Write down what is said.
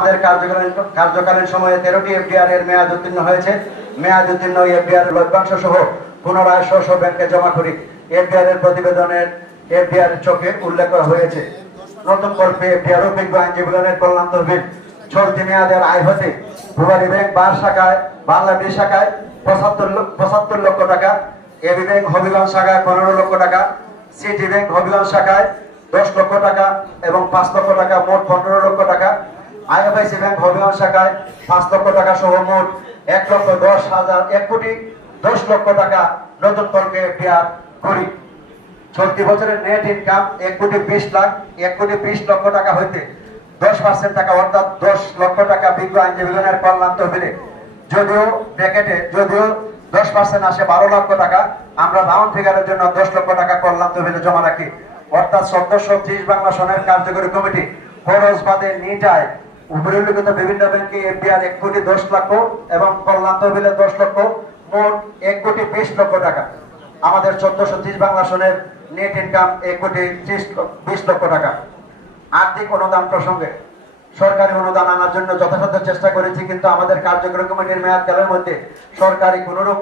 আমাদের কার্যকালীন সময়ে 13টি এফডিআর এর মেয়াদ উত্তীর্ণ হয়েছে। মেয়াদ উত্তীর্ণ এফডিআর লভ্যাংশ সহ পুনরায় স্ব ব্যাংকে জমা করি। এফডিআর এর প্রতিবেদনের এফডিআর চোখে উল্লেখ করা হয়েছে। নতুন কল্পে এফডিআর অভিজ্ঞ আইনজীবীগণের কল্যাণ তহবিল চলতি মেয়াদের আয় হতে ভূবাড়ী ব্যাংক বাংলাদেশ শাখায় 75 লক্ষ টাকা, এবি ব্যাংক হবিগঞ্জ শাখায় 15 লক্ষ টাকা, সিটি ব্যাংক হবিগঞ্জ শাখায় 10 লক্ষ টাকা এবং 5 লক্ষ টাকা, মোট 15 লক্ষ টাকা। আইএফআইসি ব্যাংক হবিগঞ্জ শাখায় 5 লক্ষ টাকা সহ মোট 1 কোটি 10 লক্ষ টাকা নতুন কল্পে এফডিআর করি। চলতি বছরের নেট ইনকাম 1 কোটি 20 লক্ষ টাকা হইতে 10% টাকা অর্থাৎ 10 লক্ষ টাকা বিজ্ঞ আইনজীবীগণের কল্যাণ তহবিলে, যদিও 10% আসে 12 লক্ষ টাকা। আমরা রাউন্ড ফিগারের জন্য 10 লক্ষ টাকা কল্যাণ তহবিলে জমা রাখি। অর্থাৎ 1430 বাংলা সনের কার্যকরী কমিটি খরচ বাদে নিটায় উপরিউল্লেখিত বিভিন্ন ব্যাংকে এফডিআর 1 কোটি 10 লক্ষ এবং কল্যাণ তহবিলে 10 লক্ষ, মোট 1 কোটি 20 লক্ষ টাকা। আমাদের 1430 বাংলা সনের নেট ইনকাম 1 কোটি 20 লক্ষ টাকা। আর্থিক অনুদান প্রসঙ্গে সরকারি অনুদান আনার জন্য যথাসাধ্য চেষ্টা করেছি, কিন্তু আমাদের কার্যকরী কমিটির মেয়াদকালের মধ্যে সরকারি কোনরূপ